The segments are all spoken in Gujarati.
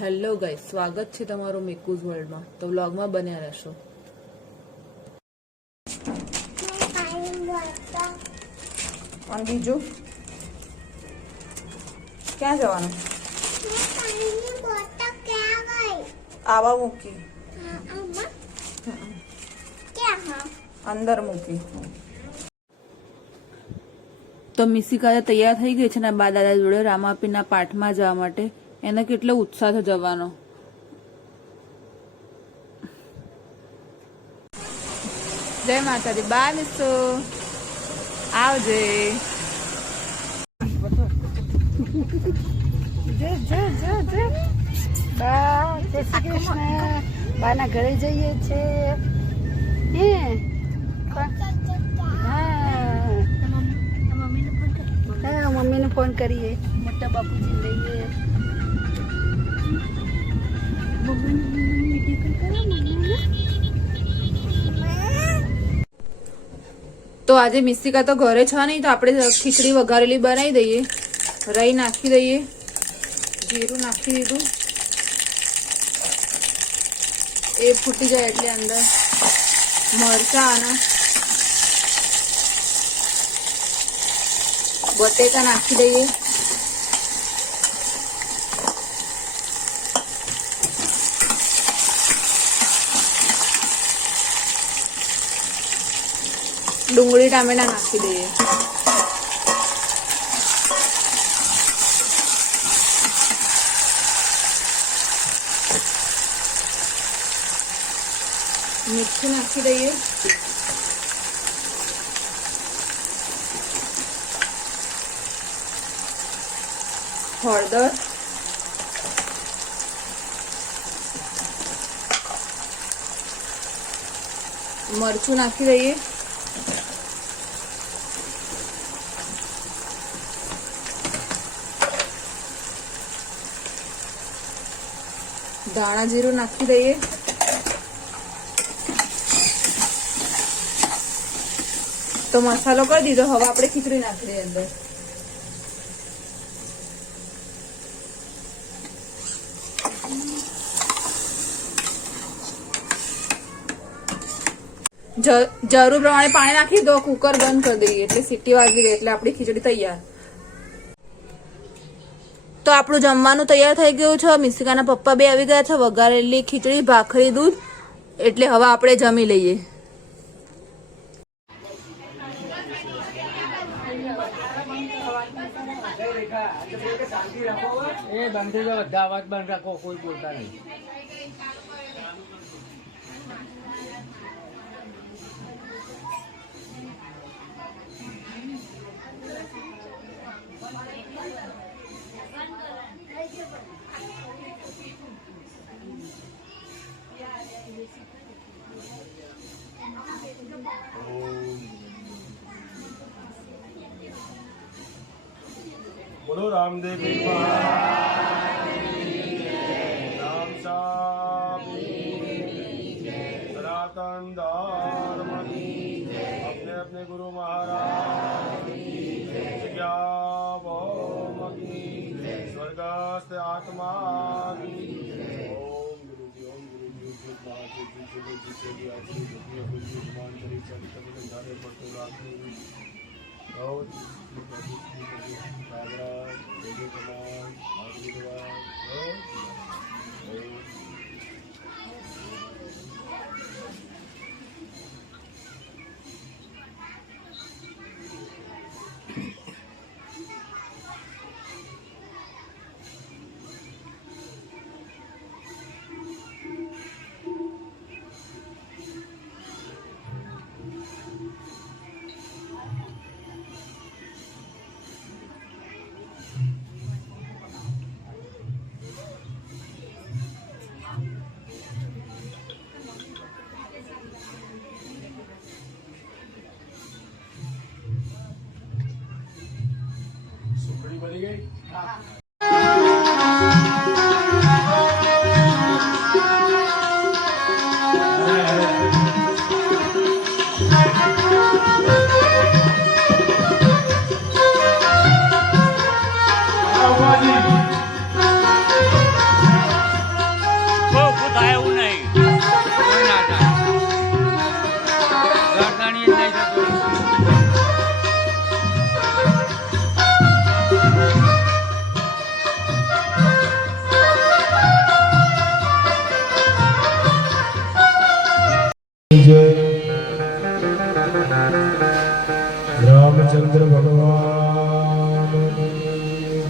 હેલો ગાઈસ, સ્વાગત છે તમારું મિકુઝ વર્લ્ડમાં. તો વ્લોગમાં બન્યા રહેશો. અને બીજું ક્યાં જવાનું? આવા મૂકી અંદર મૂકી. તો મિસિકા તૈયાર થઈ ગઈ છે ને બા દાદા જોડે રામાપીરના પાઠમાં જવા માટે. એને કેટલો ઉત્સાહ છે જવાનો. જય માતાજી. બા મિસ્સો આવજે. બા જય શ્રી કૃષ્ણ. બાના ઘરે જઈએ છે. મમ્મીને ફોન કરીએ. મોટા બાપુજી લઈએ. તો આજે મિસ્તિકા તો ઘરે છે નહીં, તો આપણે ખીચડી વઘારેલી બનાવી દઈએ. રાઈ નાખી દઈએ, જીરું નાખી દીધું. એ ફૂટી જાય એટલે અંદર મરચા અને બટેકા નાખી દઈએ. ડુંગળી ટામેટા નાખી દઈએ. મીઠું નાખી દઈએ. હળદર, મરચું નાખી દઈએ. ધાણા જીરું નાખી દઈએ. તો મસાલો કરી દીધો. હવે આપણે ખીચડી નાખી દઈએ અંદર. જરૂર પ્રમાણે પાણી નાખી દો. કુકર બંધ કરી દઈએ એટલે સીટી વાગી ગઈ એટલે આપણી ખીચડી તૈયાર. તો આપણું જમવાનું તૈયાર થઈ ગયું છે. મિસ્તિકાના પપ્પા બે આવી ગયા છે. વઘારેલી ખીચડી, ભાખરી, દૂધ. એટલે હવે આપણે જમી લઈએ. એ બંધ થઈ જાવ, બધા અવાજ બંધ રાખો, કોઈ બોલતા નહીં. बोलो रामदेव राम सनातन धर्म अपने अपने गुरु महाराज स्वर्गस्थ आत्मा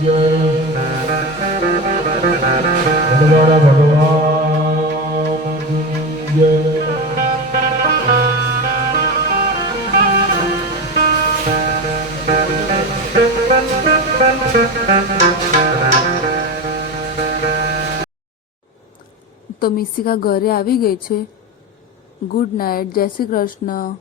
જય ભગવાન ભગવાન જય તો મિસિકા ઘરે આવી ગઈ છે. ગુડ નાઇટ, જય શ્રી કૃષ્ણ.